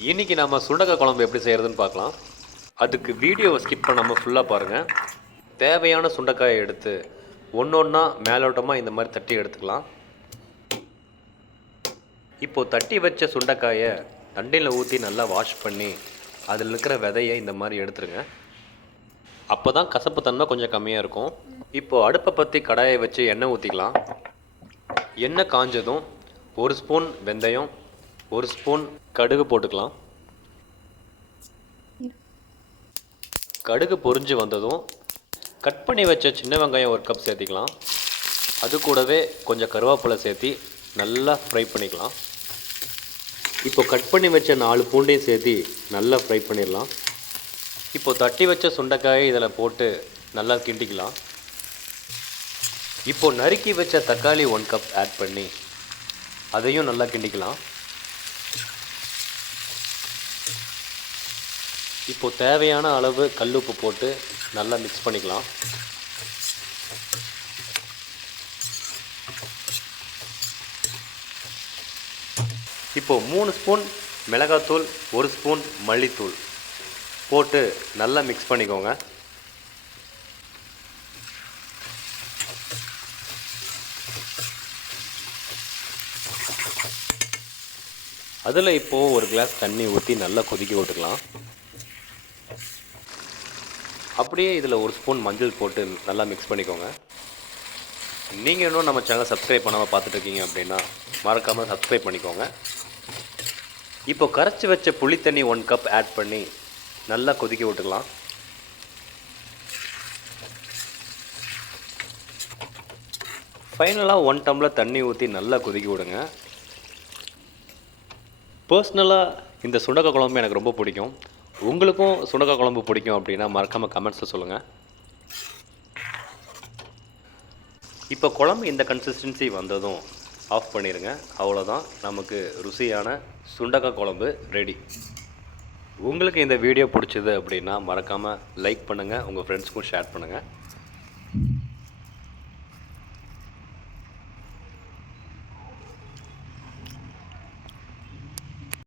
இன்றைக்கி நம்ம சுண்டக்காய் குழம்பு எப்படி செய்கிறதுன்னு பார்க்கலாம். அதுக்கு வீடியோவை ஸ்கிப் பண்ணாமல் ஃபுல்லாக பாருங்கள். தேவையான சுண்டைக்காயை எடுத்து ஒன்று ஒன்றா மேலோட்டமாக இந்த மாதிரி தட்டி எடுத்துக்கலாம். இப்போது தட்டி வச்ச சுண்டைக்காயை தண்ணியில் ஊற்றி நல்லா வாஷ் பண்ணி அதில் இருக்கிற விதையை இந்த மாதிரி எடுத்துருங்க. அப்போ தான் கசப்பு தன்மை கொஞ்சம் கம்மியாக இருக்கும். இப்போது அடுப்பை பற்றி கடாயை வச்சு எண்ணெய் ஊற்றிக்கலாம். எண்ணெய் காஞ்சதும் 1 ஸ்பூன் வெந்தயம், 1 ஸ்பூன் கடுகு போட்டுக்கலாம். கடுகு பொரிஞ்சு வந்ததும் கட் பண்ணி வச்ச சின்ன வெங்காயம் 1 கப் சேர்த்திக்கலாம். அது கூடவே கொஞ்சம் கருவேப்பிலை சேர்த்தி நல்லா ஃப்ரை பண்ணிக்கலாம். இப்போ கட் பண்ணி வச்ச 4 பூண்டையும் சேர்த்தி நல்லா ஃப்ரை பண்ணிடலாம். இப்போ தட்டி வச்ச சுண்டைக்காயை இதில் போட்டு நல்லா கிண்டிக்கலாம். இப்போ நறுக்கி வச்ச தக்காளி 1 கப் ஆட் பண்ணி அதையும் நல்லா கிண்டிக்கலாம். இப்போது தேவையான அளவு கல்லுப்பு போட்டு நல்லா மிக்ஸ் பண்ணிக்கலாம். இப்போது 3 ஸ்பூன் மிளகாத்தூள், 1 ஸ்பூன் மல்லித்தூள் போட்டு நல்லா மிக்ஸ் பண்ணிக்கோங்க. அதில் இப்போது 1 கிளாஸ் தண்ணி ஊற்றி நல்லா கொதிக்க விட்டுக்கலாம். அப்படியே இதில் 1 ஸ்பூன் மஞ்சள் போட்டு நல்லா மிக்ஸ் பண்ணிக்கோங்க. நீங்கள் இன்னும் நம்ம சேனலை சப்ஸ்கிரைப் பண்ணாமல் பார்த்துட்ருக்கீங்க அப்படின்னா மறக்காமல் சப்ஸ்கிரைப் பண்ணிக்கோங்க. இப்போ கரைச்சி வச்ச புளி தண்ணி 1 கப் ஆட் பண்ணி நல்லா கொதிக்க விட்டுக்கலாம். ஃபைனலாக 1 டம்ளர் தண்ணி ஊற்றி நல்லா கொதிக்க விடுங்க. பர்சனலாக இந்த சுண்டக்காய் குழம்பு எனக்கு ரொம்ப பிடிக்கும். உங்களுக்கும் சுண்டக்காய் குழம்பு பிடிக்கும் அப்படின்னா மறக்காமல் கமெண்ட்ஸில் சொல்லுங்கள். இப்போ குழம்பு இந்த கன்சிஸ்டன்சி வந்ததும் ஆஃப் பண்ணிடுங்க. அவ்வளோதான், நமக்கு ருசியான சுண்டக்காய் குழம்பு ரெடி. உங்களுக்கு இந்த வீடியோ பிடிச்சது அப்படின்னா மறக்காமல் லைக் பண்ணுங்கள், உங்கள் ஃப்ரெண்ட்ஸ்க்கும் ஷேர் பண்ணுங்கள்.